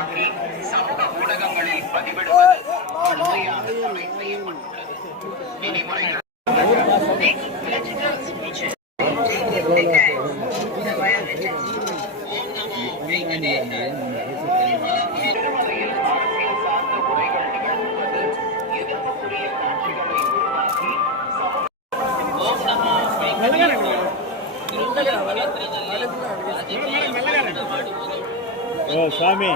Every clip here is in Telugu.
உருவாக்கி சமூக ஊடகங்களில் பதிவிடுவது முழுமையாக தடை செய்யப்பட்டுள்ளது. விதிமுறைகள் స్వామి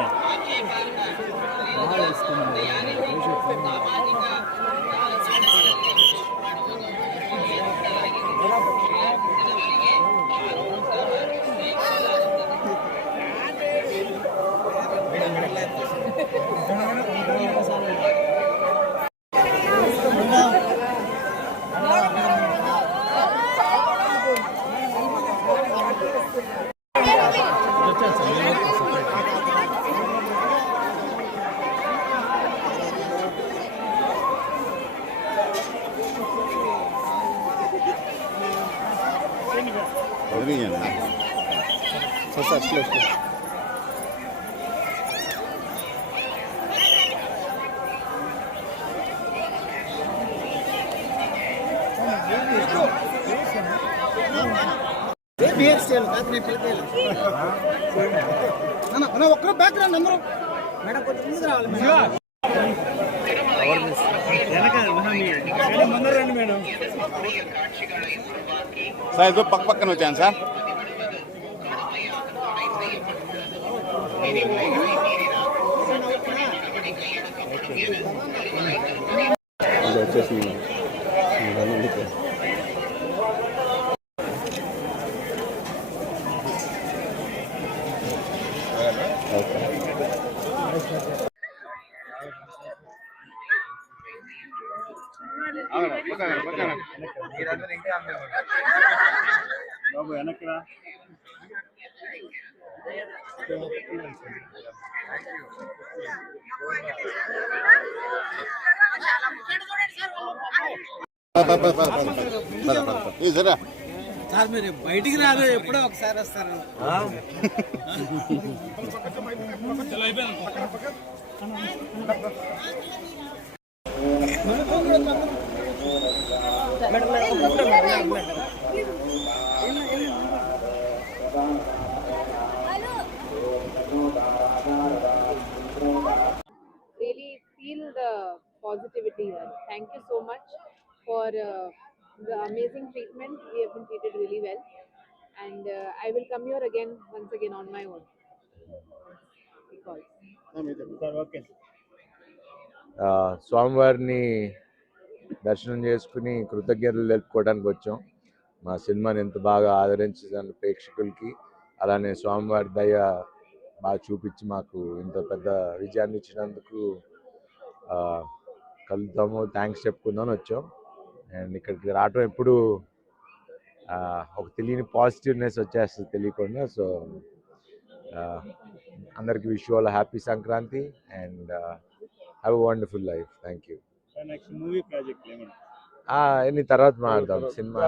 ఒక్క బ్యాక్గ్రౌండ్ అందరూ మేడం కొంచెం ముందుకు రావాలి మేడం. సార్ ఇదో పక్క పక్కన వచ్చాను సార్. వచ్చేసి బాబు వెనక్కి రా. సార్ మీరు బయటికి రాదు, ఎప్పుడో ఒకసారి వస్తారు. Really feel the positivity here. Thank you so much for the amazing treatment. We have been treated really well, and I will come here again once again on my own. Because స్వామివారిని దర్శనం చేసుకుని కృతజ్ఞతలు తెలుపుకోవడానికి వచ్చాం. మా సినిమాని ఎంత బాగా ఆదరించిన ప్రేక్షకులకి, అలానే స్వామివారి దయ బాగా చూపించి మాకు ఇంత పెద్ద విజయాన్ని ఇచ్చినందుకు కలుద్దాము, థ్యాంక్స్ చెప్పుకుందామని వచ్చాం. అండ్ ఇక్కడికి రావటం ఎప్పుడు ఒక తెలియని పాజిటివ్నెస్ వచ్చేస్తుంది తెలియకుండా. సో అందరికి wish you all happy Sankranti and have a wonderful life. Thank you. Next movie project ఏమన్నా ఎన్ని తర్వాత మాట్లాడదాం. సినిమా